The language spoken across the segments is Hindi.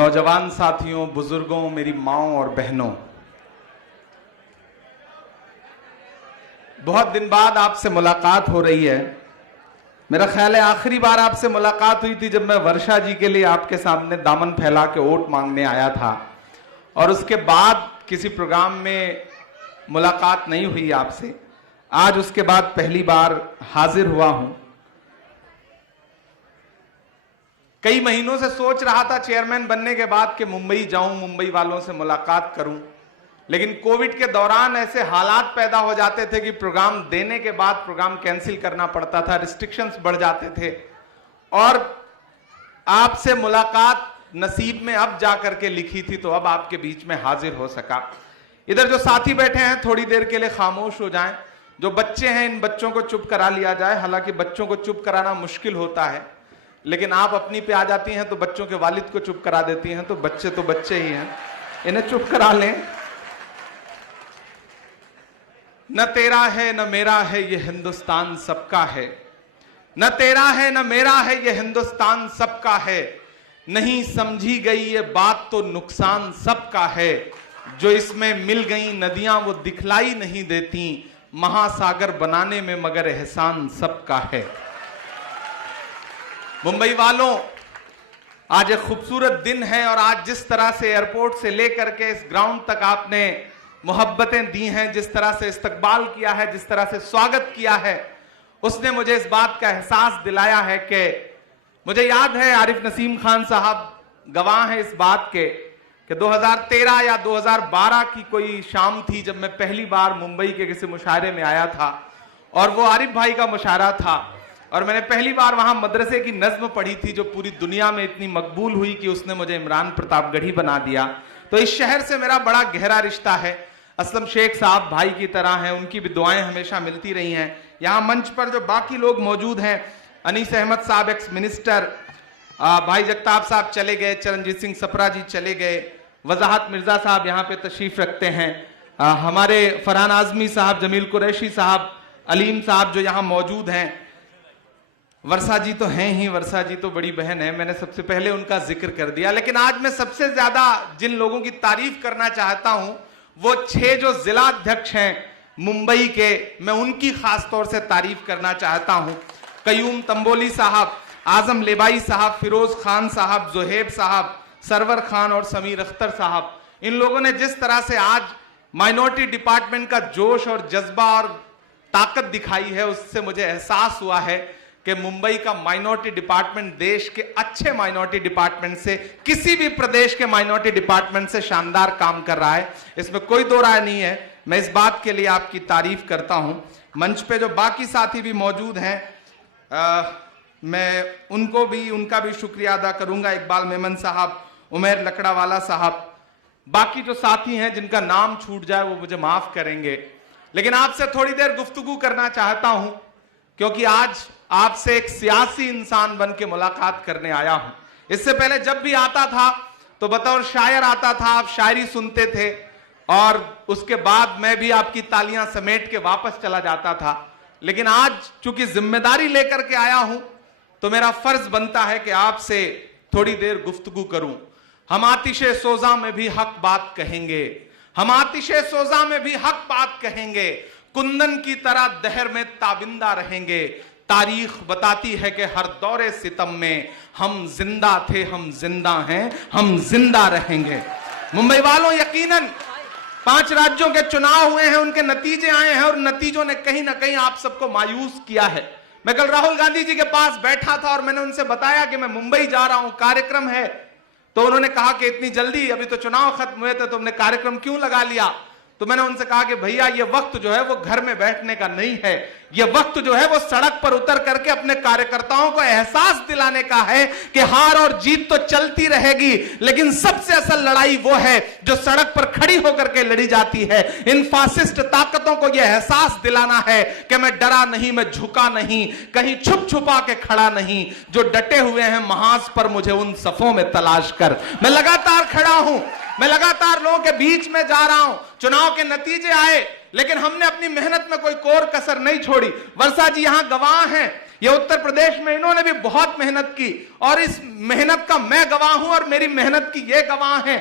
नौजवान साथियों, बुजुर्गों, मेरी माँओं और बहनों, बहुत दिन बाद आपसे मुलाकात हो रही है। मेरा ख्याल है आखिरी बार आपसे मुलाकात हुई थी जब मैं वर्षा जी के लिए आपके सामने दामन फैला के वोट मांगने आया था, और उसके बाद किसी प्रोग्राम में मुलाकात नहीं हुई आपसे। आज उसके बाद पहली बार हाजिर हुआ हूं। कई महीनों से सोच रहा था चेयरमैन बनने के बाद कि मुंबई जाऊं, मुंबई वालों से मुलाकात करूं, लेकिन कोविड के दौरान ऐसे हालात पैदा हो जाते थे कि प्रोग्राम देने के बाद प्रोग्राम कैंसिल करना पड़ता था, रिस्ट्रिक्शंस बढ़ जाते थे, और आपसे मुलाकात नसीब में अब जाकर के लिखी थी, तो अब आपके बीच में हाजिर हो सका। इधर जो साथी बैठे हैं थोड़ी देर के लिए खामोश हो जाएं। जो बच्चे हैं इन बच्चों को चुप करा लिया जाए। हालांकि बच्चों को चुप कराना मुश्किल होता है, लेकिन आप अपनी पे आ जाती हैं तो बच्चों के वालिद को चुप करा देती हैं, तो बच्चे ही हैं, इन्हें चुप करा लें। न तेरा है न मेरा है ये हिंदुस्तान सबका है, न तेरा है न मेरा है ये हिंदुस्तान सबका है, नहीं समझी गई ये बात तो नुकसान सबका है, जो इसमें मिल गई नदियां वो दिखलाई नहीं देती, महासागर बनाने में मगर एहसान सबका है। मुंबई वालों, आज एक खूबसूरत दिन है, और आज जिस तरह से एयरपोर्ट से लेकर के इस ग्राउंड तक आपने मोहब्बतें दी हैं, जिस तरह से इस्तकबाल किया है, जिस तरह से स्वागत किया है, उसने मुझे इस बात का एहसास दिलाया है कि मुझे याद है आरिफ नसीम खान साहब गवाह हैं इस बात के कि 2013 या 2012 की कोई शाम थी जब मैं पहली बार मुंबई के किसी मुशायरे में आया था, और वो आरिफ भाई का मुशायरा था, और मैंने पहली बार वहां मदरसे की नज्म पढ़ी थी जो पूरी दुनिया में इतनी मकबूल हुई कि उसने मुझे इमरान प्रतापगढ़ी बना दिया। तो इस शहर से मेरा बड़ा गहरा रिश्ता है। असलम शेख साहब भाई की तरह हैं, उनकी भी दुआएं हमेशा मिलती रही हैं। यहाँ मंच पर जो बाकी लोग मौजूद हैं, अनीस अहमद साहब एक्स मिनिस्टर, भाई जगताप साहब चले गए, चरणजीत सिंह सप्रा जी चले गए, वजाहत मिर्जा साहब यहाँ पे तशरीफ रखते हैं, हमारे फरहान आजमी साहब, जमील कुरैशी साहब, अलीम साहब जो यहाँ मौजूद हैं, वर्षा जी तो हैं ही, वर्षा जी तो बड़ी बहन है, मैंने सबसे पहले उनका जिक्र कर दिया। लेकिन आज मैं सबसे ज्यादा जिन लोगों की तारीफ करना चाहता हूं वो 6 जो जिला अध्यक्ष हैं मुंबई के, मैं उनकी खास तौर से तारीफ करना चाहता हूं। कयूम तंबोली साहब, आजम लेबाई साहब, फिरोज खान साहब, जोहेब साहब, सरवर खान और समीर अख्तर साहब, इन लोगों ने जिस तरह से आज माइनॉरिटी डिपार्टमेंट का जोश और जज्बा और ताकत दिखाई है, उससे मुझे एहसास हुआ है कि मुंबई का माइनॉरिटी डिपार्टमेंट देश के अच्छे माइनॉरिटी डिपार्टमेंट से, किसी भी प्रदेश के माइनॉरिटी डिपार्टमेंट से शानदार काम कर रहा है, इसमें कोई दो राय नहीं है। मैं इस बात के लिए आपकी तारीफ करता हूं। मंच पे जो बाकी साथी भी मौजूद हैं, मैं उनका भी शुक्रिया अदा करूंगा। इकबाल मेमन साहब, उमेर लकड़ावाला साहब, बाकी जो साथी हैं जिनका नाम छूट जाए वो मुझे माफ करेंगे। लेकिन आपसे थोड़ी देर गुफ्तगू करना चाहता हूं, क्योंकि आज आपसे एक सियासी इंसान बन के मुलाकात करने आया हूं। इससे पहले जब भी आता था तो बतौर शायर आता था, आप शायरी सुनते थे, और उसके बाद मैं भी आपकी तालियां समेट के वापस चला जाता था। लेकिन आज चूंकि जिम्मेदारी लेकर के आया हूं तो मेरा फर्ज बनता है कि आपसे थोड़ी देर गुफ्तगू करूं। हम आतिशे सोजा में भी हक बात कहेंगे, हम आतिशे सोजा में भी हक बात कहेंगे, कुंदन की तरह दहर में ताबिंदा रहेंगे। तारीख बताती है कि हर दौरे सितम में हम जिंदा थे, हम जिंदा हैं, हम जिंदा रहेंगे। मुंबई वालों, यकीनन 5 राज्यों के चुनाव हुए हैं, उनके नतीजे आए हैं, और नतीजों ने कहीं ना कहीं आप सबको मायूस किया है। मैं कल राहुल गांधी जी के पास बैठा था और मैंने उनसे बताया कि मैं मुंबई जा रहा हूं, कार्यक्रम है, तो उन्होंने कहा कि इतनी जल्दी, अभी तो चुनाव खत्म हुए थे, तुमने कार्यक्रम क्यों लगा लिया? तो मैंने उनसे कहा कि भैया ये वक्त जो है वो घर में बैठने का नहीं है, ये वक्त जो है वो सड़क पर उतर करके अपने कार्यकर्ताओं को एहसास दिलाने का है कि हार और जीत तो चलती रहेगी, लेकिन सबसे असल लड़ाई वो है जो सड़क पर खड़ी होकर के लड़ी जाती है। इन फासिस्ट ताकतों को यह एहसास दिलाना है कि मैं डरा नहीं, मैं झुका नहीं, कहीं छुप छुपा के खड़ा नहीं, जो डटे हुए हैं महाज पर मुझे उन सफों में तलाश कर। मैं लगातार खड़ा हूं, मैं लगातार लोगों के बीच में जा रहा हूं। चुनाव के नतीजे आए, लेकिन हमने अपनी मेहनत में कोई कोर कसर नहीं छोड़ी। वर्षा जी यहां गवाह हैं ये उत्तर प्रदेश में इन्होंने भी बहुत मेहनत की और इस मेहनत का मैं गवाह हूं और मेरी मेहनत की ये गवाह हैं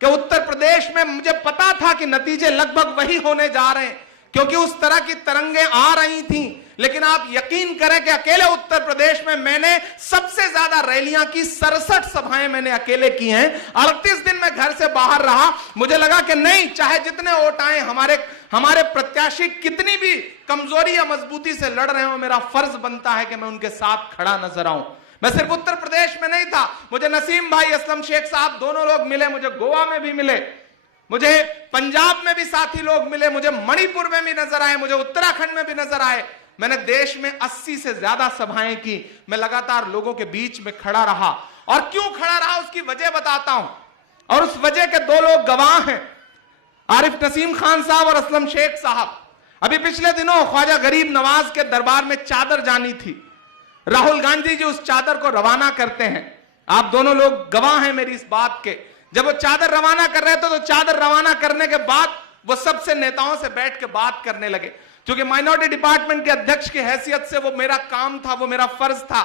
कि उत्तर प्रदेश में मुझे पता था कि नतीजे लगभग वही होने जा रहे हैं, क्योंकि उस तरह की तरंगें आ रही थी। लेकिन आप यकीन करें कि अकेले उत्तर प्रदेश में मैंने सबसे ज्यादा रैलियां की, 67 सभाएं मैंने अकेले की हैं। 38 दिन मैं घर से बाहर रहा। मुझे लगा कि नहीं, चाहे जितने वोट आए, हमारे प्रत्याशी कितनी भी कमजोरी या मजबूती से लड़ रहे हो, मेरा फर्ज बनता है कि मैं उनके साथ खड़ा नजर आऊं। मैं सिर्फ उत्तर प्रदेश में नहीं था, मुझे नसीम भाई, असलम शेख साहब दोनों लोग मिले, मुझे गोवा में भी मिले, मुझे पंजाब में भी साथी लोग मिले, मुझे मणिपुर में भी नजर आए, मुझे उत्तराखंड में भी नजर आए। मैंने देश में 80 से ज्यादा सभाएं की। मैं लगातार लोगों के बीच में खड़ा रहा, और क्यों खड़ा रहा उसकी वजह बताता हूं, और उस वजह के दो लोग गवाह हैं, आरिफ नसीम खान साहब और असलम शेख साहब। अभी पिछले दिनों ख्वाजा गरीब नवाज के दरबार में चादर जानी थी। राहुल गांधी जी उस चादर को रवाना करते हैं। आप दोनों लोग गवाह हैं मेरी इस बात के। जब वो चादर रवाना कर रहे थे तो चादर रवाना करने के बाद वो सबसे नेताओं से बैठ के बात करने लगे। क्योंकि माइनॉरिटी डिपार्टमेंट के अध्यक्ष की हैसियत से वो मेरा काम था, वो मेरा फर्ज था।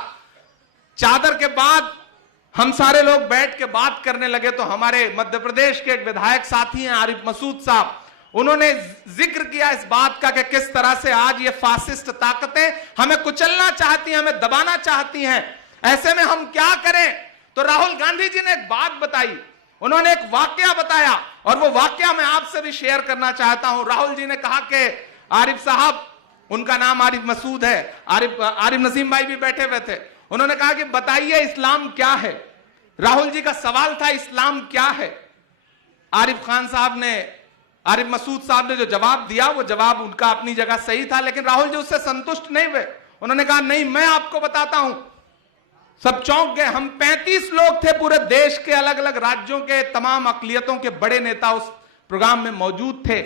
चादर के बाद हम सारे लोग बैठ के बात करने लगे तो हमारे मध्य प्रदेश के एक विधायक साथी हैं आरिफ मसूद साहब, उन्होंने जिक्र किया इस बात का कि किस तरह से आज ये फासिस्ट ताकतें हमें कुचलना चाहती हैं, हमें दबाना चाहती हैं। ऐसे में हम क्या करें? तो राहुल गांधी जी ने एक बात बताई, उन्होंने एक वाकया बताया, और वो वाकया मैं आपसे भी शेयर करना चाहता हूं। राहुल जी ने कहा कि आरिफ साहब, उनका नाम आरिफ मसूद है, आरिफ नसीम भाई भी बैठे हुए थे, उन्होंने कहा कि बताइए इस्लाम क्या है। राहुल जी का सवाल था इस्लाम क्या है। आरिफ मसूद साहब ने जो जवाब दिया वो जवाब उनका अपनी जगह सही था, लेकिन राहुल जी उससे संतुष्ट नहीं हुए। उन्होंने कहा नहीं, मैं आपको बताता हूं। सब चौंक गए। हम 35 लोग थे, पूरे देश के अलग अलग राज्यों के तमाम अकलियतों के बड़े नेता उस प्रोग्राम में मौजूद थे।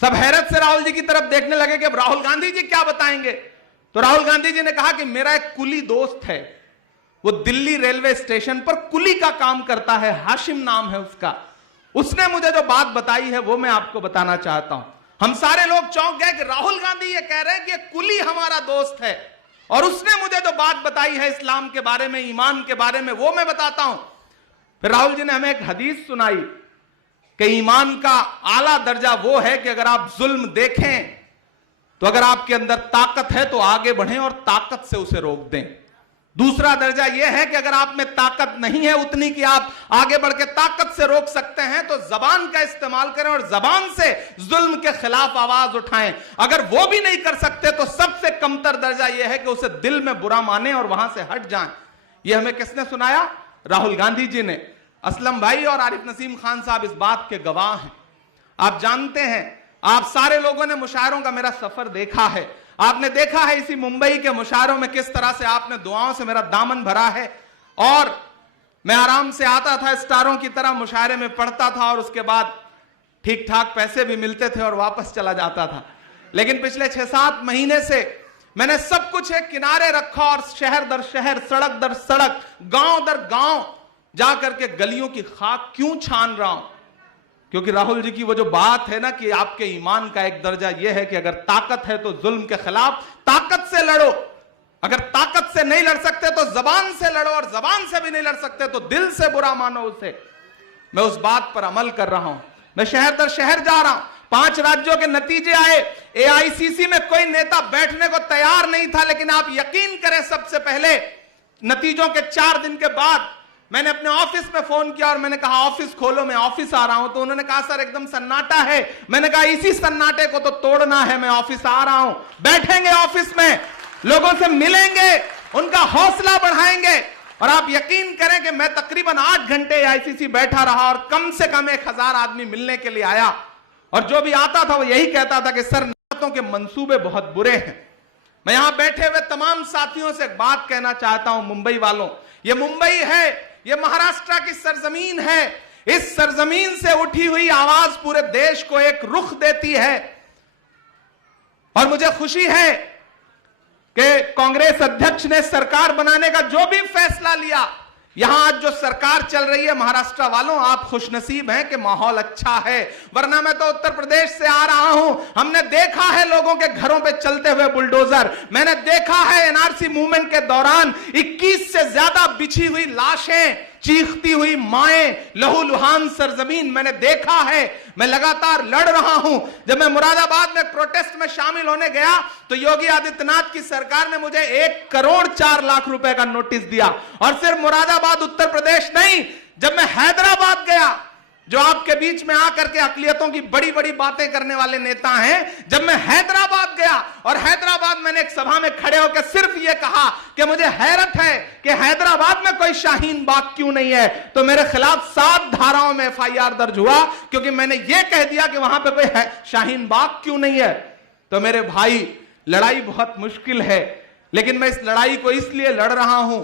सब हैरत से राहुल जी की तरफ देखने लगे कि अब राहुल गांधी जी क्या बताएंगे। तो राहुल गांधी जी ने कहा कि मेरा एक कुली दोस्त है, वो दिल्ली रेलवे स्टेशन पर कुली का काम करता है, हाशिम नाम है उसका, उसने मुझे जो बात बताई है वो मैं आपको बताना चाहता हूं। हम सारे लोग चौंक गए कि राहुल गांधी ये कह रहे हैं कि कुली हमारा दोस्त है, और उसने मुझे जो बात बताई है इस्लाम के बारे में, ईमान के बारे में, वो मैं बताता हूं। फिर राहुल जी ने हमें एक हदीस सुनाई कि ईमान का आला दर्जा वो है कि अगर आप जुल्म देखें तो अगर आपके अंदर ताकत है तो आगे बढ़ें और ताकत से उसे रोक दें। दूसरा दर्जा यह है कि अगर आप में ताकत नहीं है उतनी कि आप आगे बढ़ के ताकत से रोक सकते हैं, तो जबान का इस्तेमाल करें और जबान से जुल्म के खिलाफ आवाज उठाएं। अगर वो भी नहीं कर सकते तो सबसे कमतर दर्जा यह है कि उसे दिल में बुरा माने और वहां से हट जाएं। यह हमें किसने सुनाया? राहुल गांधी जी ने। असलम भाई और आरिफ नसीम खान साहब इस बात के गवाह हैं। आप जानते हैं, आप सारे लोगों ने मुशायरों का मेरा सफर देखा है। आपने देखा है इसी मुंबई के मुशायरों में किस तरह से आपने दुआओं से मेरा दामन भरा है, और मैं आराम से आता था, स्टारों की तरह मुशायरे में पढ़ता था, और उसके बाद ठीक ठाक पैसे भी मिलते थे और वापस चला जाता था। लेकिन पिछले 6-7 महीने से मैंने सब कुछ एक किनारे रखा और शहर दर शहर, सड़क दर सड़क, गांव दर गांव जाकर के गलियों की खाक क्यों छान रहा हूं? क्योंकि राहुल जी की वो जो बात है ना कि आपके ईमान का एक दर्जा यह है कि अगर ताकत है तो जुल्म के खिलाफ ताकत से लड़ो, अगर ताकत से नहीं लड़ सकते तो जबान से लड़ो, और जबान से भी नहीं लड़ सकते तो दिल से बुरा मानो उसे। मैं उस बात पर अमल कर रहा हूं। मैं शहर दर शहर जा रहा हूं। 5 राज्यों के नतीजे आए। एआईसीसी में कोई नेता बैठने को तैयार नहीं था, लेकिन आप यकीन करें, सबसे पहले नतीजों के 4 दिन के बाद मैंने अपने ऑफिस में फोन किया और मैंने कहा ऑफिस खोलो, मैं ऑफिस आ रहा हूं। तो उन्होंने कहा सर एकदम सन्नाटा है। मैंने कहा इसी सन्नाटे को तो तोड़ना है, मैं ऑफिस आ रहा हूं। बैठेंगे ऑफिस में, लोगों से मिलेंगे, उनका हौसला बढ़ाएंगे। और आप यकीन करें कि मैं तकरीबन 8 घंटे आईसीसी बैठा रहा और कम से कम 1000 आदमी मिलने के लिए आया, और जो भी आता था वो यही कहता था कि सर नातों के मंसूबे बहुत बुरे हैं। मैं यहां बैठे हुए तमाम साथियों से एक बात कहना चाहता हूं, मुंबई वालों, ये मुंबई है, ये महाराष्ट्र की सरजमीन है। इस सरजमीन से उठी हुई आवाज पूरे देश को एक रुख देती है, और मुझे खुशी है कि कांग्रेस अध्यक्ष ने सरकार बनाने का जो भी फैसला लिया, यहां आज जो सरकार चल रही है, महाराष्ट्र वालों आप खुशनसीब हैं कि माहौल अच्छा है, वरना मैं तो उत्तर प्रदेश से आ रहा हूं। हमने देखा है लोगों के घरों पे चलते हुए बुलडोजर, मैंने देखा है एनआरसी मूवमेंट के दौरान 21 से ज्यादा बिछी हुई लाशें, चीखती हुई माएं, लहूलुहान सरजमीन मैंने देखा है। मैं लगातार लड़ रहा हूं। जब मैं मुरादाबाद में प्रोटेस्ट में शामिल होने गया तो योगी आदित्यनाथ की सरकार ने मुझे 1 करोड़ 4 लाख रुपए का नोटिस दिया। और सिर्फ मुरादाबाद उत्तर प्रदेश नहीं, जब मैं हैदराबाद गया, जो आपके बीच में आकर के अकलियतों की बड़ी बड़ी बातें करने वाले नेता हैं, जब मैं हैदराबाद गया और हैदराबाद मैंने एक सभा में खड़े होकर सिर्फ यह कहा कि मुझे हैरत है कि हैदराबाद में कोई शाहीन बाग क्यों नहीं है, तो मेरे खिलाफ 7 धाराओं में FIR दर्ज हुआ, क्योंकि मैंने यह कह दिया कि वहां पे कोई शाहीन बाग क्यों नहीं है। तो मेरे भाई, लड़ाई बहुत मुश्किल है, लेकिन मैं इस लड़ाई को इसलिए लड़ रहा हूं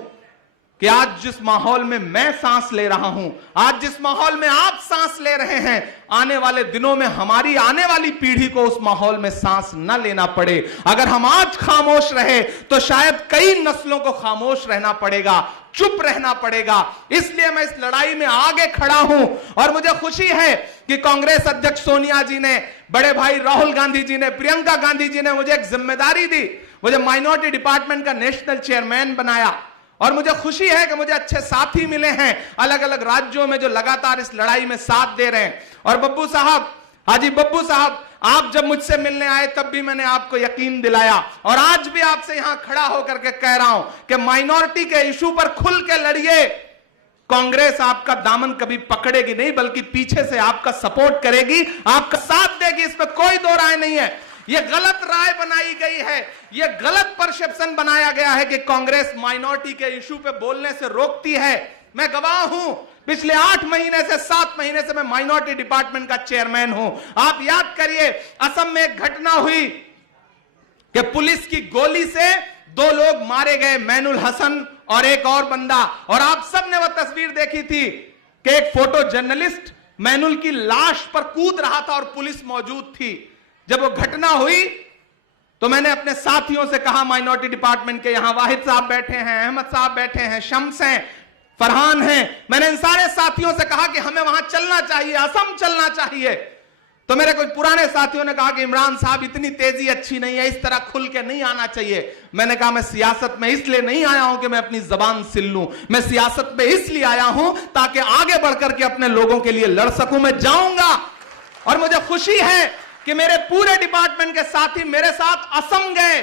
कि आज जिस माहौल में मैं सांस ले रहा हूं, आज जिस माहौल में आप सांस ले रहे हैं, आने वाले दिनों में हमारी आने वाली पीढ़ी को उस माहौल में सांस न लेना पड़े। अगर हम आज खामोश रहे तो शायद कई नस्लों को खामोश रहना पड़ेगा, चुप रहना पड़ेगा। इसलिए मैं इस लड़ाई में आगे खड़ा हूं। और मुझे खुशी है कि कांग्रेस अध्यक्ष सोनिया जी ने, बड़े भाई राहुल गांधी जी ने, प्रियंका गांधी जी ने मुझे एक जिम्मेदारी दी, मुझे माइनॉरिटी डिपार्टमेंट का नेशनल चेयरमैन बनाया। और मुझे खुशी है कि मुझे अच्छे साथी मिले हैं अलग अलग राज्यों में जो लगातार इस लड़ाई में साथ दे रहे हैं। और बब्बू साहब, हाजी बब्बू साहब, आप जब मुझसे मिलने आए तब भी मैंने आपको यकीन दिलाया, और आज भी आपसे यहां खड़ा होकर के कह रहा हूं कि माइनॉरिटी के इशू पर खुल के लड़िए। कांग्रेस आपका दामन कभी पकड़ेगी नहीं, बल्कि पीछे से आपका सपोर्ट करेगी, आपका साथ देगी, इस पर कोई दो राय नहीं है। यह गलत राय बनाई गई है, यह गलत परसेप्शन बनाया गया है कि कांग्रेस माइनॉरिटी के इशू पे बोलने से रोकती है। मैं गवाह हूं, पिछले 8 महीने से 7 महीने से मैं माइनॉरिटी डिपार्टमेंट का चेयरमैन हूं। आप याद करिए, असम में एक घटना हुई कि पुलिस की गोली से 2 लोग मारे गए, मैनुल हसन और एक और बंदा। और आप सबने वह तस्वीर देखी थी कि एक फोटो जर्नलिस्ट मैनुल की लाश पर कूद रहा था और पुलिस मौजूद थी। जब वो घटना हुई तो मैंने अपने साथियों से कहा, माइनॉरिटी डिपार्टमेंट के यहां वाहिद साहब बैठे हैं, अहमद साहब बैठे हैं, शम्स हैं, फरहान हैं, मैंने इन सारे साथियों से कहा कि हमें वहां चलना चाहिए, असम चलना चाहिए। तो मेरे कुछ पुराने साथियों ने कहा कि इमरान साहब इतनी तेजी अच्छी नहीं है, इस तरह खुल के नहीं आना चाहिए। मैंने कहा मैं सियासत में इसलिए नहीं आया हूं कि मैं अपनी जबान सिल लूं, मैं सियासत में इसलिए आया हूं ताकि आगे बढ़कर के अपने लोगों के लिए लड़ सकूं। मैं जाऊंगा और मुझे खुशी है कि मेरे पूरे डिपार्टमेंट के साथी मेरे साथ असम गए।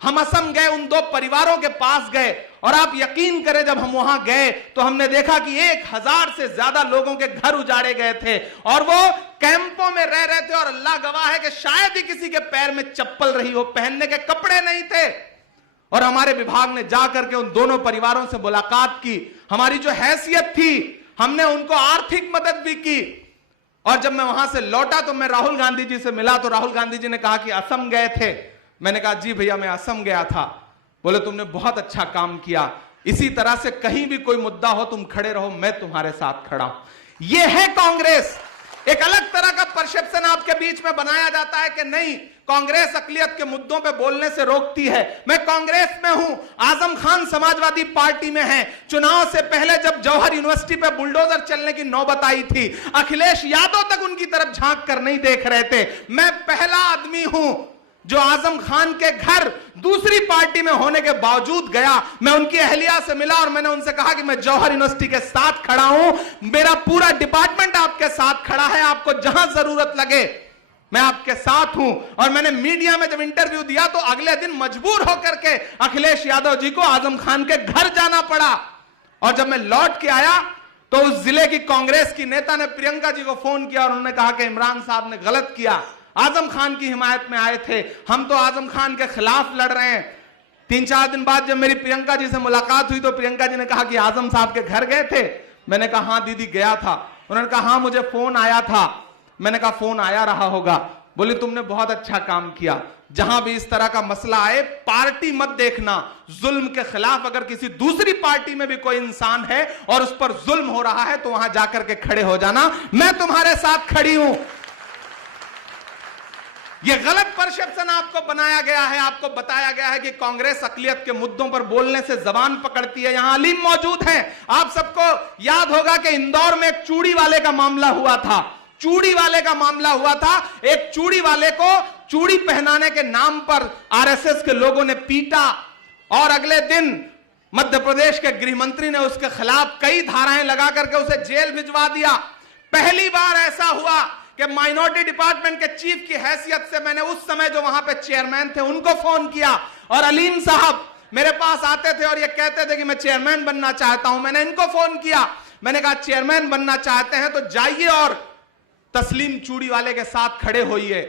हम असम गए, उन 2 परिवारों के पास गए, और आप यकीन करें जब हम वहां गए तो हमने देखा कि 1000 से ज्यादा लोगों के घर उजाड़े गए थे और वो कैंपों में रह रहे थे। और अल्लाह गवाह है कि शायद ही किसी के पैर में चप्पल रही हो, पहनने के कपड़े नहीं थे। और हमारे विभाग ने जाकर के उन दोनों परिवारों से मुलाकात की, हमारी जो हैसियत थी हमने उनको आर्थिक मदद भी की। और जब मैं वहां से लौटा तो मैं राहुल गांधी जी से मिला तो राहुल गांधी जी ने कहा कि असम गए थे। मैंने कहा जी भैया मैं असम गया था। बोले तुमने बहुत अच्छा काम किया, इसी तरह से कहीं भी कोई मुद्दा हो तुम खड़े रहो, मैं तुम्हारे साथ खड़ा हूं। यह है कांग्रेस। एक अलग तरह का परसेप्शन आपके बीच में बनाया जाता है कि नहीं, कांग्रेस अकलियत के मुद्दों पे बोलने से रोकती है। मैं कांग्रेस में हूं, आजम खान समाजवादी पार्टी में है। चुनाव से पहले जब जौहर यूनिवर्सिटी पे बुलडोजर चलने की नौबत आई थी, अखिलेश यादव तक उनकी तरफ झांक कर नहीं देख रहे थे। मैं पहला आदमी हूं जो आजम खान के घर दूसरी पार्टी में होने के बावजूद गया। मैं उनकी अहलिया से मिला और मैंने उनसे कहा कि मैं जौहर यूनिवर्सिटी के साथ खड़ा हूं, मेरा पूरा डिपार्टमेंट आपके साथ खड़ा है, आपको जहां जरूरत लगे मैं आपके साथ हूं। और मैंने मीडिया में जब इंटरव्यू दिया तो अगले दिन मजबूर होकर के अखिलेश यादव जी को आजम खान के घर जाना पड़ा। और जब मैं लौट के आया तो उस जिले की कांग्रेस की नेता ने प्रियंका जी को फोन किया और उन्होंने कहा कि इमरान साहब ने गलत किया, आजम खान की हिमायत में आए थे, हम तो आजम खान के खिलाफ लड़ रहे हैं। 3-4 दिन बाद जब मेरी प्रियंका जी से मुलाकात हुई तो प्रियंका जी ने कहा कि आजम साहब के घर गए थे। मैंने कहा हाँ दीदी गया था। उन्होंने कहा हाँ मुझे फोन आया था। मैंने कहा फोन आया रहा होगा। बोले तुमने बहुत अच्छा काम किया। जहां भी इस तरह का मसला आए पार्टी मत देखना, जुल्म के खिलाफ अगर किसी दूसरी पार्टी में भी कोई इंसान है और उस पर जुल्म हो रहा है तो वहां जाकर के खड़े हो जाना। मैं तुम्हारे साथ खड़ी हूं। यह गलत परसेप्शन आपको बनाया गया है। आपको बताया गया है कि कांग्रेस अकलियत के मुद्दों पर बोलने से जबान पकड़ती है। यहां अलीम मौजूद हैं। आप सबको याद होगा कि इंदौर में एक चूड़ी वाले का मामला हुआ था। चूड़ी वाले का मामला हुआ था। एक चूड़ी वाले को चूड़ी पहनाने के नाम पर आरएसएस के लोगों ने पीटा और अगले दिन मध्य प्रदेश के गृह मंत्री ने उसके खिलाफ कई धाराएं लगा करके उसे जेल भिजवा दिया। पहली बार ऐसा हुआ कि माइनॉरिटी डिपार्टमेंट के चीफ की हैसियत से मैंने उस समय जो वहां पे चेयरमैन थे उनको फोन किया और अलीम साहब मेरे पास आते थे और ये कहते थे कि मैं चेयरमैन बनना चाहता हूं। मैंने इनको फोन किया, मैंने कहा चेयरमैन बनना चाहते हैं तो जाइए और तस्लीम चूड़ी वाले के साथ खड़े होइए,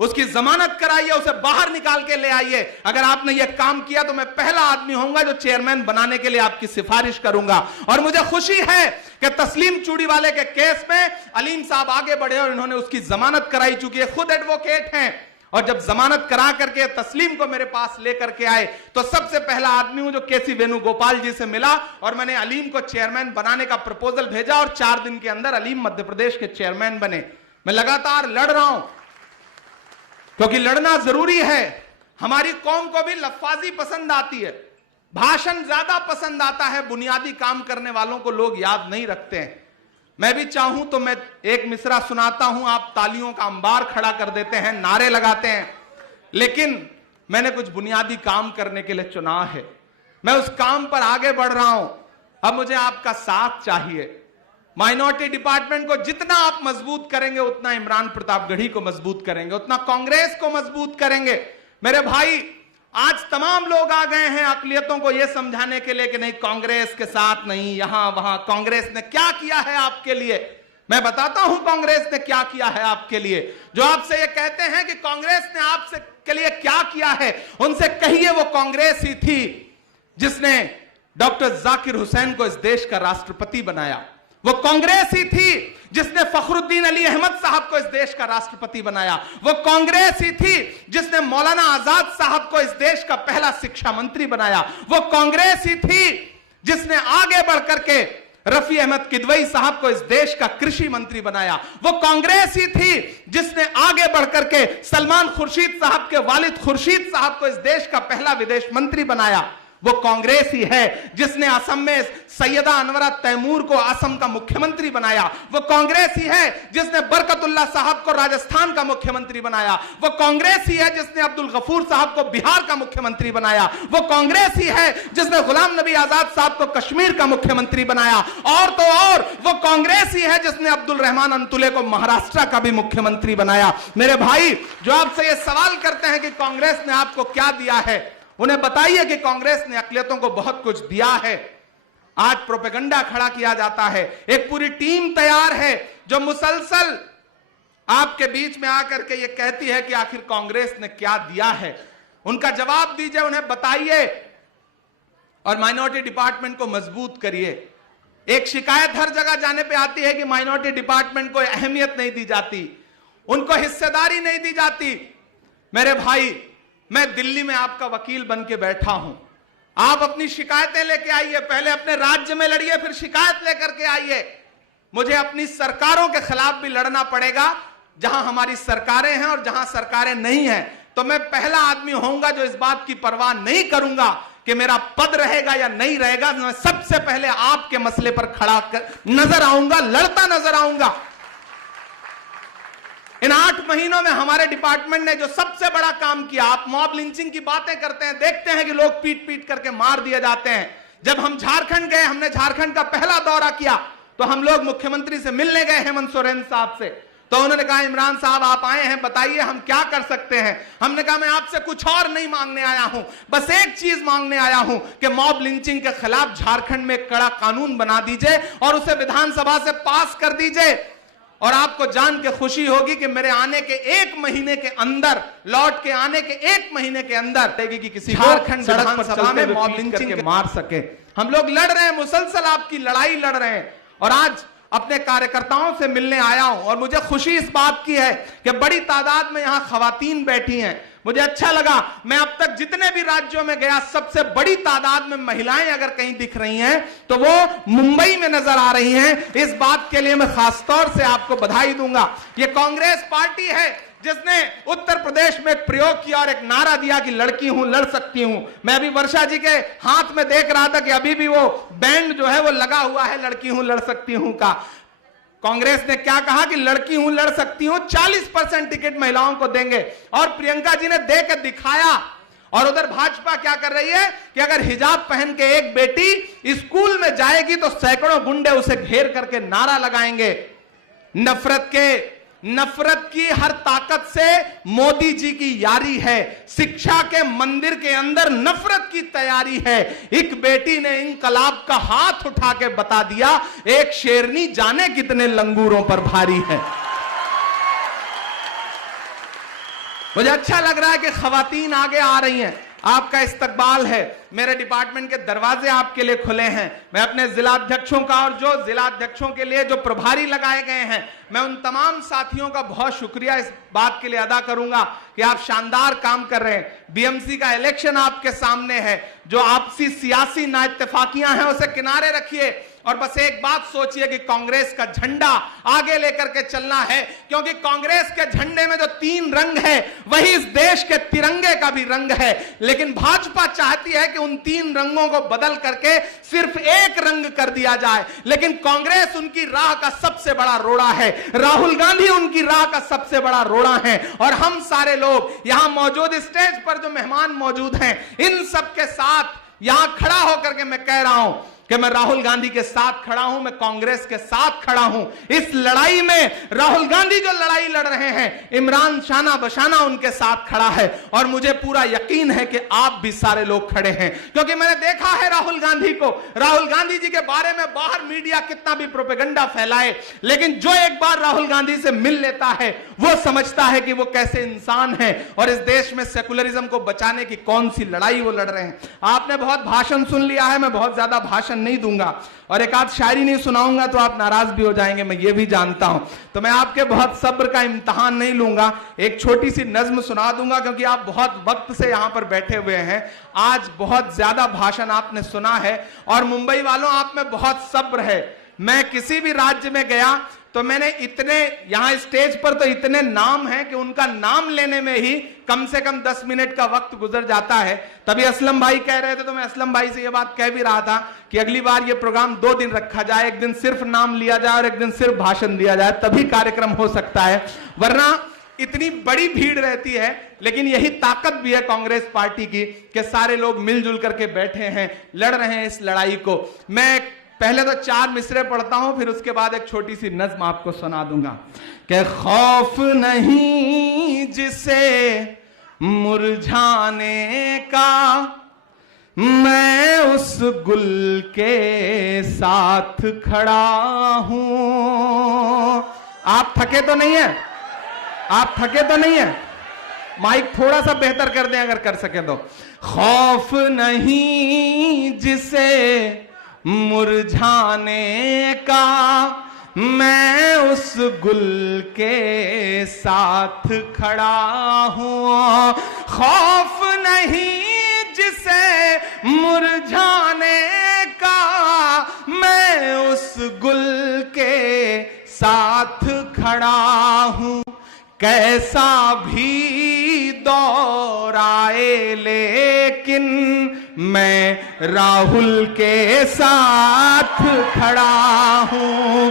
उसकी जमानत कराइए, उसे बाहर निकाल के ले आइए। अगर आपने यह काम किया तो मैं पहला आदमी होऊंगा जो चेयरमैन बनाने के लिए आपकी सिफारिश करूंगा। और मुझे खुशी है कि तस्लीम चूड़ी वाले के केस में अलीम साहब आगे बढ़े और इन्होंने उसकी जमानत कराई, चूंकि खुद एडवोकेट हैं। और जब जमानत करा करके तस्लीम को मेरे पास लेकर के आए तो सबसे पहला आदमी हूं जो केसी वेणुगोपाल जी से मिला और मैंने अलीम को चेयरमैन बनाने का प्रपोजल भेजा और 4 दिन के अंदर अलीम मध्य प्रदेश के चेयरमैन बने। मैं लगातार लड़ रहा हूं क्योंकि लड़ना जरूरी है। हमारी कौम को भी लफ्फाजी पसंद आती है, भाषण ज्यादा पसंद आता है, बुनियादी काम करने वालों को लोग याद नहीं रखते हैं। मैं भी चाहूं तो मैं एक मिसरा सुनाता हूं, आप तालियों का अंबार खड़ा कर देते हैं, नारे लगाते हैं, लेकिन मैंने कुछ बुनियादी काम करने के लिए चुना है। मैं उस काम पर आगे बढ़ रहा हूं। अब मुझे आपका साथ चाहिए। माइनॉरिटी डिपार्टमेंट को जितना आप मजबूत करेंगे उतना इमरान प्रतापगढ़ी को मजबूत करेंगे, उतना कांग्रेस को मजबूत करेंगे। मेरे भाई, आज तमाम लोग आ गए हैं अकलियतों को यह समझाने के लिए कि नहीं कांग्रेस के साथ नहीं, यहां वहां। कांग्रेस ने क्या किया है आपके लिए? मैं बताता हूं कांग्रेस ने क्या किया है आपके लिए। जो आपसे ये कहते हैं कि कांग्रेस ने आपसे के लिए क्या किया है, उनसे कहिए वो कांग्रेस ही थी जिसने डॉक्टर जाकिर हुसैन को इस देश का राष्ट्रपति बनाया। वो कांग्रेस ही थी जिसने फखरुद्दीन अली अहमद साहब को इस देश का राष्ट्रपति बनाया। वो कांग्रेस ही थी जिसने मौलाना आजाद साहब को इस देश का पहला शिक्षा मंत्री बनाया। वो कांग्रेस ही थी जिसने आगे बढ़कर के रफी अहमद किदवई साहब को इस देश का कृषि मंत्री बनाया। वो कांग्रेस ही थी जिसने आगे बढ़कर के सलमान खुर्शीद साहब के वालिद खुर्शीद साहब को इस देश का पहला विदेश मंत्री बनाया। वो कांग्रेस ही है जिसने असम में सैयदा अनवरा तैमूर को असम का मुख्यमंत्री बनाया। वो कांग्रेस ही है जिसने बरकतुल्लाह साहब को राजस्थान का मुख्यमंत्री बनाया। वो कांग्रेस ही है जिसने अब्दुल गफूर साहब को बिहार का मुख्यमंत्री बनाया। वो कांग्रेस ही है जिसने गुलाम नबी आजाद साहब को कश्मीर का मुख्यमंत्री बनाया। और तो और वो कांग्रेस ही है जिसने अब्दुल रहमान अंतुले को महाराष्ट्र का भी मुख्यमंत्री बनाया। मेरे भाई, जो आपसे ये सवाल करते हैं कि कांग्रेस ने आपको क्या दिया है, उन्हें बताइए कि कांग्रेस ने अकलियतों को बहुत कुछ दिया है। आज प्रोपेगेंडा खड़ा किया जाता है, एक पूरी टीम तैयार है जो मुसलसल आपके बीच में आकर के ये कहती है कि आखिर कांग्रेस ने क्या दिया है। उनका जवाब दीजिए, उन्हें बताइए और माइनॉरिटी डिपार्टमेंट को मजबूत करिए। एक शिकायत हर जगह जाने पे आती है कि माइनॉरिटी डिपार्टमेंट को अहमियत नहीं दी जाती, उनको हिस्सेदारी नहीं दी जाती। मेरे भाई, मैं दिल्ली में आपका वकील बन के बैठा हूं। आप अपनी शिकायतें लेके आइए, पहले अपने राज्य में लड़िए, फिर शिकायत लेकर के आइए। मुझे अपनी सरकारों के खिलाफ भी लड़ना पड़ेगा जहां हमारी सरकारें हैं और जहां सरकारें नहीं हैं। तो मैं पहला आदमी होऊंगा जो इस बात की परवाह नहीं करूंगा कि मेरा पद रहेगा या नहीं रहेगा। मैं सबसे पहले आपके मसले पर खड़ा नजर आऊंगा, लड़ता नजर आऊंगा। इन 8 महीनों में हमारे डिपार्टमेंट ने जो सबसे बड़ा काम किया, आप मॉब लिंचिंग की बातें करते हैं, देखते हैं कि लोग पीट पीट करके मार दिए जाते हैं। जब हम झारखंड गए, हमने झारखंड का पहला दौरा किया तो हम लोग मुख्यमंत्री से मिलने गए, हेमंत सोरेन साहब से। तो उन्होंने कहा, इमरान साहब आप आए हैं, बताइए हम क्या कर सकते हैं। हमने कहा, मैं आपसे कुछ और नहीं मांगने आया हूं, बस एक चीज मांगने आया हूं कि मॉब लिंचिंग के खिलाफ झारखंड में कड़ा कानून बना दीजिए और उसे विधानसभा से पास कर दीजिए। और आपको जान के खुशी होगी कि मेरे आने के 1 महीने के अंदर, लौट के आने के 1 महीने के अंदर कि किसी झारखंड विधानसभा में मॉब लिंचिंग करके मार सके। हम लोग लड़ रहे हैं, मुसलसल आपकी लड़ाई लड़ रहे हैं। और आज अपने कार्यकर्ताओं से मिलने आया हूं और मुझे खुशी इस बात की है कि बड़ी तादाद में यहां खवातीन बैठी हैं। मुझे अच्छा लगा, मैं अब तक जितने भी राज्यों में गया सबसे बड़ी तादाद में महिलाएं अगर कहीं दिख रही हैं तो वो मुंबई में नजर आ रही हैं। इस बात के लिए मैं खास तौर से आपको बधाई दूंगा। ये कांग्रेस पार्टी है जिसने उत्तर प्रदेश में एक प्रयोग किया और एक नारा दिया कि लड़की हूं, लड़ सकती हूं। मैं अभी वर्षा जी के हाथ में देख रहा था कि अभी भी वो बैंड जो है वो लगा हुआ है लड़की हूं, लड़ सकती हूं का। कांग्रेस ने क्या कहा कि लड़की हूं, लड़ सकती हूं, 40% टिकट महिलाओं को देंगे, और प्रियंका जी ने दे के दिखाया। और उधर भाजपा क्या कर रही है कि अगर हिजाब पहन के एक बेटी स्कूल में जाएगी तो सैकड़ों गुंडे उसे घेर करके नारा लगाएंगे। नफरत की हर ताकत से मोदी जी की यारी है। शिक्षा के मंदिर के अंदर नफरत की तैयारी है। एक बेटी ने इंकलाब का हाथ उठा के बता दिया, एक शेरनी जाने कितने लंगूरों पर भारी है। मुझे अच्छा लग रहा है कि खवातीन आगे आ रही हैं। आपका इस्तकबाल है, मेरे डिपार्टमेंट के दरवाजे आपके लिए खुले हैं। मैं अपने जिलाध्यक्षों का और जो जिलाध्यक्षों के लिए जो प्रभारी लगाए गए हैं, मैं उन तमाम साथियों का बहुत शुक्रिया इस बात के लिए अदा करूंगा कि आप शानदार काम कर रहे हैं। बीएमसी का इलेक्शन आपके सामने है। जो आपसी सियासी नाइत्तेफाकियां हैं उसे किनारे रखिए और बस एक बात सोचिए कि कांग्रेस का झंडा आगे लेकर के चलना है, क्योंकि कांग्रेस के झंडे में जो 3 रंग है वही इस देश के तिरंगे का भी रंग है। लेकिन भाजपा चाहती है कि उन 3 रंगों को बदल करके सिर्फ एक रंग कर दिया जाए। लेकिन कांग्रेस उनकी राह का सबसे बड़ा रोड़ा है, राहुल गांधी उनकी राह का सबसे बड़ा रोड़ा है। और हम सारे लोग यहां मौजूद, स्टेज पर जो मेहमान मौजूद हैं, इन सबके साथ यहां खड़ा होकर के मैं कह रहा हूं कि मैं राहुल गांधी के साथ खड़ा हूं, मैं कांग्रेस के साथ खड़ा हूं। इस लड़ाई में राहुल गांधी जो लड़ाई लड़ रहे हैं, इमरान शाना बशाना उनके साथ खड़ा है। और मुझे पूरा यकीन है कि आप भी सारे लोग खड़े हैं, क्योंकि मैंने देखा है राहुल गांधी को। राहुल गांधी जी के बारे में बाहर मीडिया कितना भी प्रोपेगेंडा फैलाए, लेकिन जो एक बार राहुल गांधी से मिल लेता है वो समझता है कि वो कैसे इंसान है और इस देश में सेकुलरिज्म को बचाने की कौन सी लड़ाई वो लड़ रहे हैं। आपने बहुत भाषण सुन लिया है, मैं बहुत ज्यादा भाषण नहीं दूंगा और एक आध शायरी नहीं सुनाऊंगा तो आप नाराज भी हो जाएंगे, मैं ये भी जानता हूं। तो मैं आपके बहुत सब्र का इम्तिहान नहीं लूंगा, एक छोटी सी नज्म सुना दूंगा, क्योंकि आप बहुत वक्त से यहां पर बैठे हुए हैं। आज बहुत ज्यादा भाषण आपने सुना है और मुंबई वालों आप में बहुत सब्र है। मैं किसी भी राज्य में गया तो मैंने इतने, यहां स्टेज पर तो इतने नाम हैं कि उनका नाम लेने में ही कम से कम 10 मिनट का वक्त गुजर जाता है। तभी असलम भाई कह रहे थे तो मैं असलम भाई से यह बात कह भी रहा था कि अगली बार यह प्रोग्राम 2 दिन रखा जाए, एक दिन सिर्फ नाम लिया जाए और एक दिन सिर्फ भाषण दिया जाए, तभी कार्यक्रम हो सकता है। वरना इतनी बड़ी भीड़ रहती है। लेकिन यही ताकत भी है कांग्रेस पार्टी की कि सारे लोग मिलजुल करके बैठे हैं, लड़ रहे हैं इस लड़ाई को। मैं पहले तो 4 मिसरे पढ़ता हूं, फिर उसके बाद एक छोटी सी नज्म आपको सुना दूंगा कि खौफ नहीं जिसे मुरझाने का, मैं उस गुल के साथ खड़ा हूं। आप थके तो नहीं है? आप थके तो नहीं है? माइक थोड़ा सा बेहतर कर दें अगर कर सके तो। खौफ नहीं जिसे मुरझाने का, मैं उस गुल के साथ खड़ा हूं। खौफ नहीं जिसे मुरझाने का, मैं उस गुल के साथ खड़ा हूं। कैसा भी दौर आए लेकिन मैं राहुल के साथ खड़ा हूं।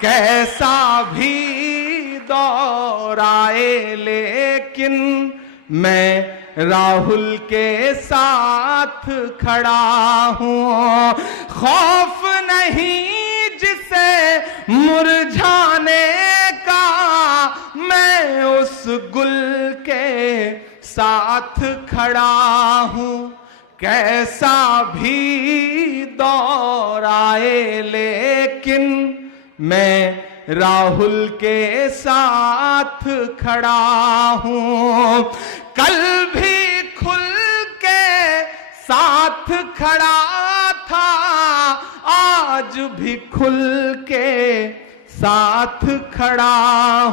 कैसा भी दौर आए लेकिन मैं राहुल के साथ खड़ा हूं। खौफ नहीं जिसे मुरझाने का, मैं उस गुल के साथ खड़ा हूं। कैसा भी दौर आए लेकिन मैं राहुल के साथ खड़ा हूं। कल भी खुल के साथ खड़ा था, आज भी खुल के साथ खड़ा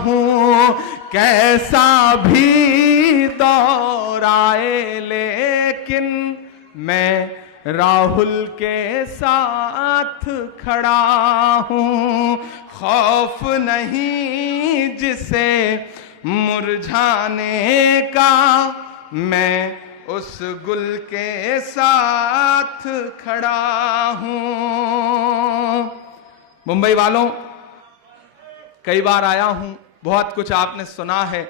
हूं। कैसा भी दौर आए लेकिन मैं राहुल के साथ खड़ा हूं। खौफ नहीं जिसे मुरझाने का, मैं उस गुल के साथ खड़ा हूं। मुंबई वालों, कई बार आया हूं, बहुत कुछ आपने सुना है,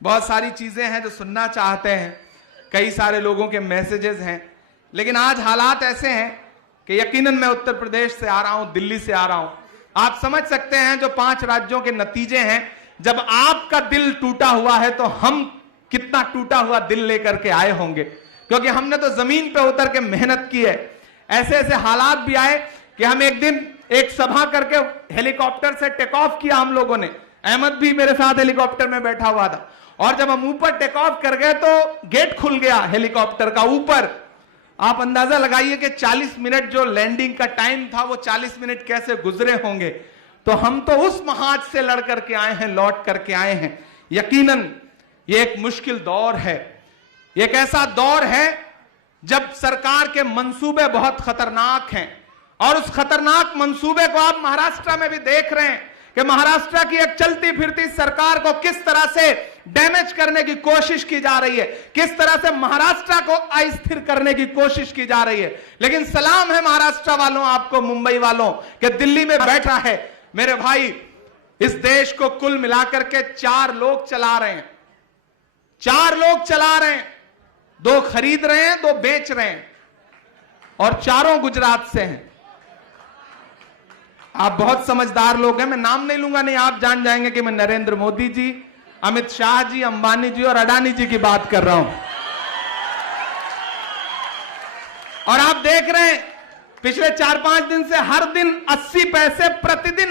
बहुत सारी चीजें हैं जो सुनना चाहते हैं, कई सारे लोगों के मैसेजेस हैं, लेकिन आज हालात ऐसे हैं कि यकीनन मैं उत्तर प्रदेश से आ रहा हूं, दिल्ली से आ रहा हूं। आप समझ सकते हैं जो 5 राज्यों के नतीजे हैं। जब आपका दिल टूटा हुआ है तो हम कितना टूटा हुआ दिल लेकर के आए होंगे, क्योंकि हमने तो जमीन पे उतर के मेहनत की है। ऐसे ऐसे हालात भी आए कि हम एक दिन एक सभा करके हेलीकॉप्टर से टेक ऑफ किया हम लोगों ने। अहमद भी मेरे साथ हेलीकॉप्टर में बैठा हुआ था, और जब हम ऊपर टेक ऑफ कर गए तो गेट खुल गया हेलीकॉप्टर का ऊपर। आप अंदाजा लगाइए कि 40 मिनट जो लैंडिंग का टाइम था वो 40 मिनट कैसे गुजरे होंगे। तो हम तो उस महाज से लड़ करके आए हैं, लौट करके आए हैं। यकीनन ये एक मुश्किल दौर है, एक ऐसा दौर है जब सरकार के मंसूबे बहुत खतरनाक हैं, और उस खतरनाक मंसूबे को आप महाराष्ट्र में भी देख रहे हैं कि महाराष्ट्र की एक चलती फिरती सरकार को किस तरह से डैमेज करने की कोशिश की जा रही है, किस तरह से महाराष्ट्र को अस्थिर करने की कोशिश की जा रही है। लेकिन सलाम है महाराष्ट्र वालों, आपको मुंबई वालों, कि दिल्ली में बैठा है मेरे भाई, इस देश को कुल मिलाकर के 4 लोग चला रहे हैं, 4 लोग चला रहे हैं। 2 खरीद रहे हैं, 2 बेच रहे हैं, और चारों गुजरात से हैं। आप बहुत समझदार लोग हैं, मैं नाम नहीं लूंगा, नहीं आप जान जाएंगे कि मैं नरेंद्र मोदी जी, अमित शाह जी, अंबानी जी और अडानी जी की बात कर रहा हूं। और आप देख रहे हैं पिछले 4-5 दिन से हर दिन 80 पैसे प्रतिदिन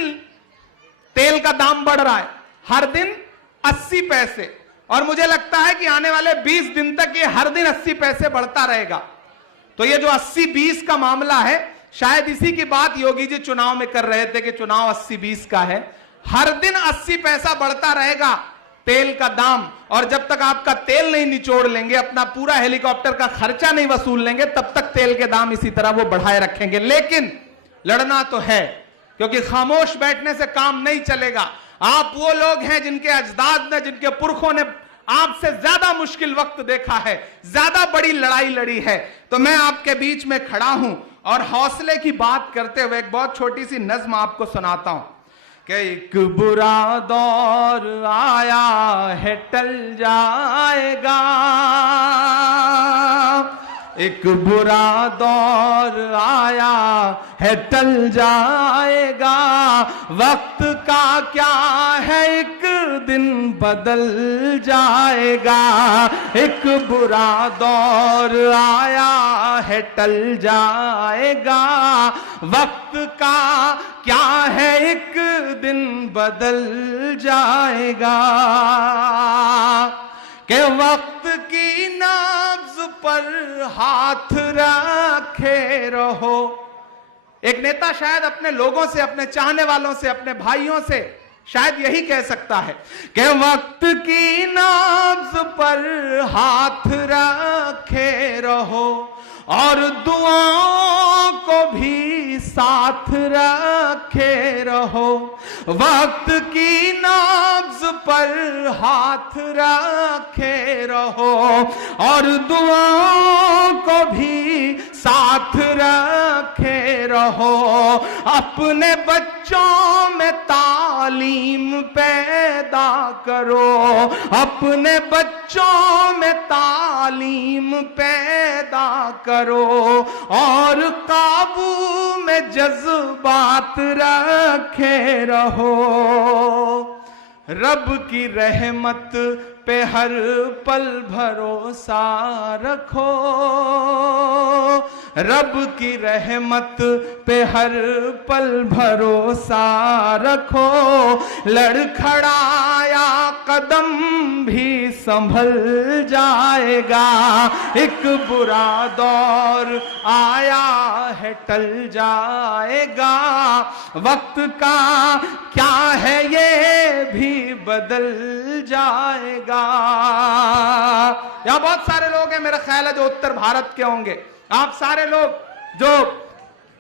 तेल का दाम बढ़ रहा है, हर दिन 80 पैसे। और मुझे लगता है कि आने वाले 20 दिन तक ये हर दिन 80 पैसे बढ़ता रहेगा। तो ये जो 80-20 का मामला है, शायद इसी की बात योगी जी चुनाव में कर रहे थे कि चुनाव 80-20 का है। हर दिन 80 पैसा बढ़ता रहेगा तेल का दाम, और जब तक आपका तेल नहीं निचोड़ लेंगे, अपना पूरा हेलीकॉप्टर का खर्चा नहीं वसूल लेंगे, तब तक तेल के दाम इसी तरह वो बढ़ाए रखेंगे। लेकिन लड़ना तो है, क्योंकि खामोश बैठने से काम नहीं चलेगा। आप वो लोग हैं जिनके अजदाद ने, जिनके पुरखों ने आपसे ज्यादा मुश्किल वक्त देखा है, ज्यादा बड़ी लड़ाई लड़ी है। तो मैं आपके बीच में खड़ा हूं, और हौसले की बात करते हुए एक बहुत छोटी सी नज्म आपको सुनाता हूं कि एक बुरा दौर आया है टल जाएगा, एक बुरा दौर आया है टल जाएगा, वक्त का क्या है एक दिन बदल जाएगा, एक बुरा दौर आया है टल जाएगा, वक्त का क्या है एक दिन बदल जाएगा, कि वक्त की नब्ज पर हाथ रखे रहो। एक नेता शायद अपने लोगों से, अपने चाहने वालों से, अपने भाइयों से शायद यही कह सकता है कि वक्त की नब्ज पर हाथ रखे रहो, और दुआओं को भी साथ रखे रहो, वक्त की नब्ज पर हाथ रखे रहो, और दुआओं को भी साथ रखे रहो, अपने बच्चों में तालीम पैदा करो, अपने बच्चों में तालीम पैदा करो, और काबू में जज्बात रखे रहो, रब की रहमत पे हर पल भरोसा रखो, रब की रहमत पे हर पल भरोसा रखो, लड़खड़ाया कदम भी संभल जाएगा, एक बुरा दौर आया है टल जाएगा, वक्त का क्या है ये भी बदल जाएगा। यहां बहुत सारे लोग हैं मेरा ख्याल है जो उत्तर भारत के होंगे। आप सारे लोग जो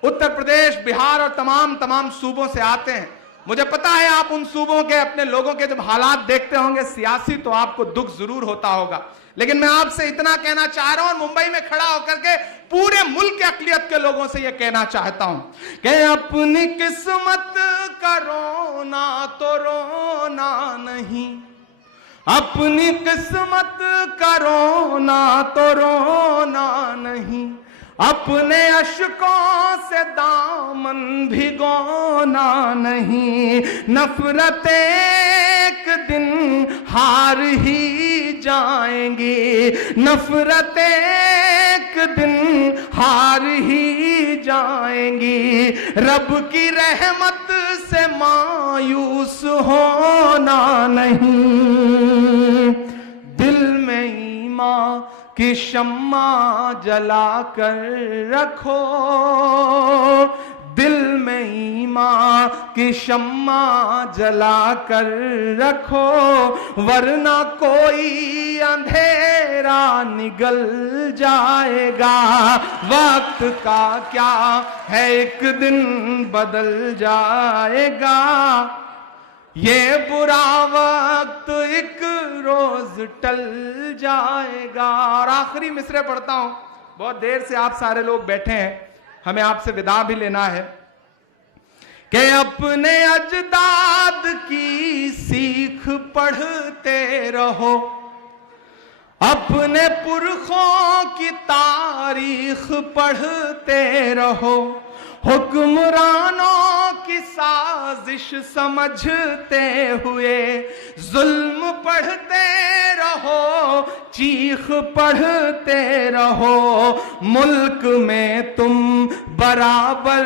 उत्तर प्रदेश, बिहार और तमाम सूबों से आते हैं, मुझे पता है आप उन सूबों के अपने लोगों के जब हालात देखते होंगे सियासी, तो आपको दुख जरूर होता होगा, लेकिन मैं आपसे इतना कहना चाह रहा हूं और मुंबई में खड़ा होकर के पूरे मुल्क के अकलियत के लोगों से यह कहना चाहता हूं कि अपनी किस्मत का रोना तो रोना नहीं, अपनी किस्मत का रोना तो रोना नहीं, अपने अश्कों से दामन भिगोना नहीं। नफरत एक दिन हार ही जाएंगी, नफरत एक दिन हार ही जाएंगी। रब की रहमत से मायूस होना नहीं, दिल में ईमान कि शम्मा जला कर रखो, दिल में ईमान की शम्मा जला कर रखो, वरना कोई अंधेरा निगल जाएगा। वक्त का क्या है, एक दिन बदल जाएगा, ये बुरा वक्त एक रोज टल जाएगा। और आखिरी मिसरे पढ़ता हूं, बहुत देर से आप सारे लोग बैठे हैं, हमें आपसे विदा भी लेना है कि अपने अजदाद की सीख पढ़ते रहो, अपने पुरखों की तारीख पढ़ते रहो, हुक्मरानों की साजिश समझते हुए जुल्म पढ़ते रहो, चीख पढ़ते रहो। मुल्क में तुम बराबर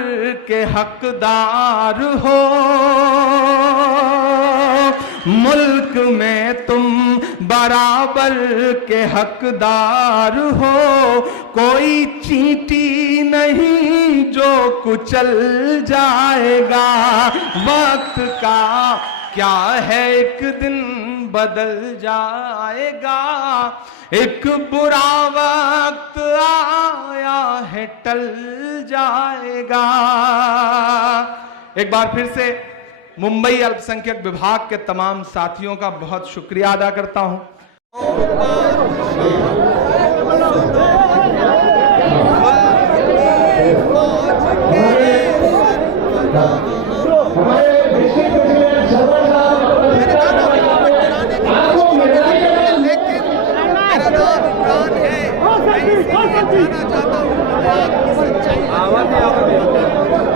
के हकदार हो, मुल्क में तुम बराबर के हकदार हो, कोई चींटी नहीं जो कुचल जाएगा। वक्त का क्या है, एक दिन बदल जाएगा, एक बुरा वक्त आया है टल जाएगा। एक बार फिर से मुंबई अल्पसंख्यक विभाग के तमाम साथियों का बहुत शुक्रिया अदा करता हूं।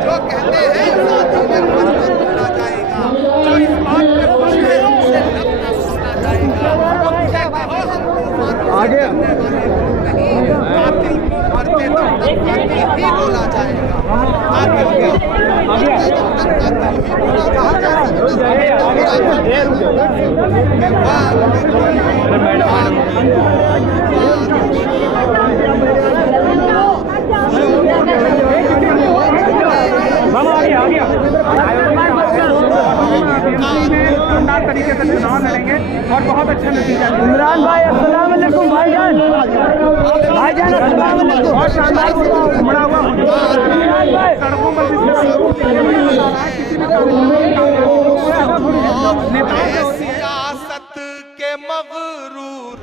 जो कहते हैं साथी में फर्क होना जाएगा, जो इस बात पे खुश है उनसे लबना सुनना जाएगा। आगे नहीं कातिल मरते तक कातिल ही बोला जाएगा, कातिल ही बोला शानदार तरीके से चुनाव लड़ेंगे और बहुत अच्छा नतीजा। इमरान भाई अस्सलाम वालेकुम भाईजान, भाईजान अस्सलाम वालेकुम। बहुत शानदार बड़ा हुआ सड़कों पर सियासत के मगरूर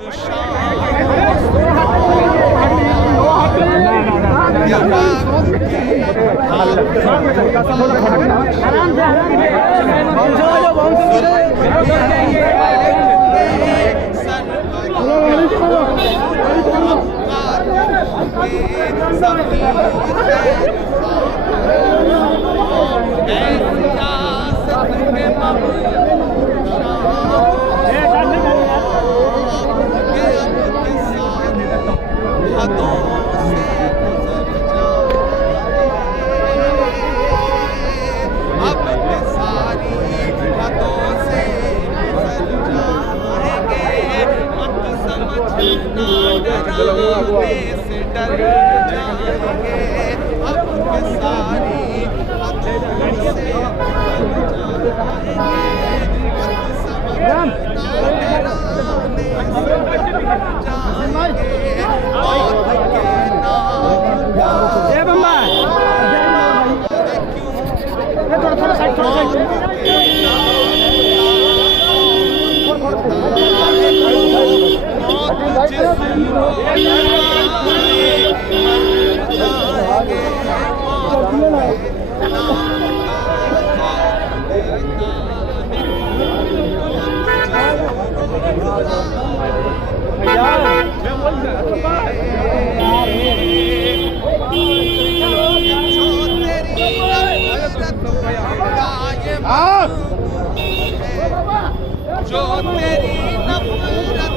थोड़ा साइड जो तेरी नफरत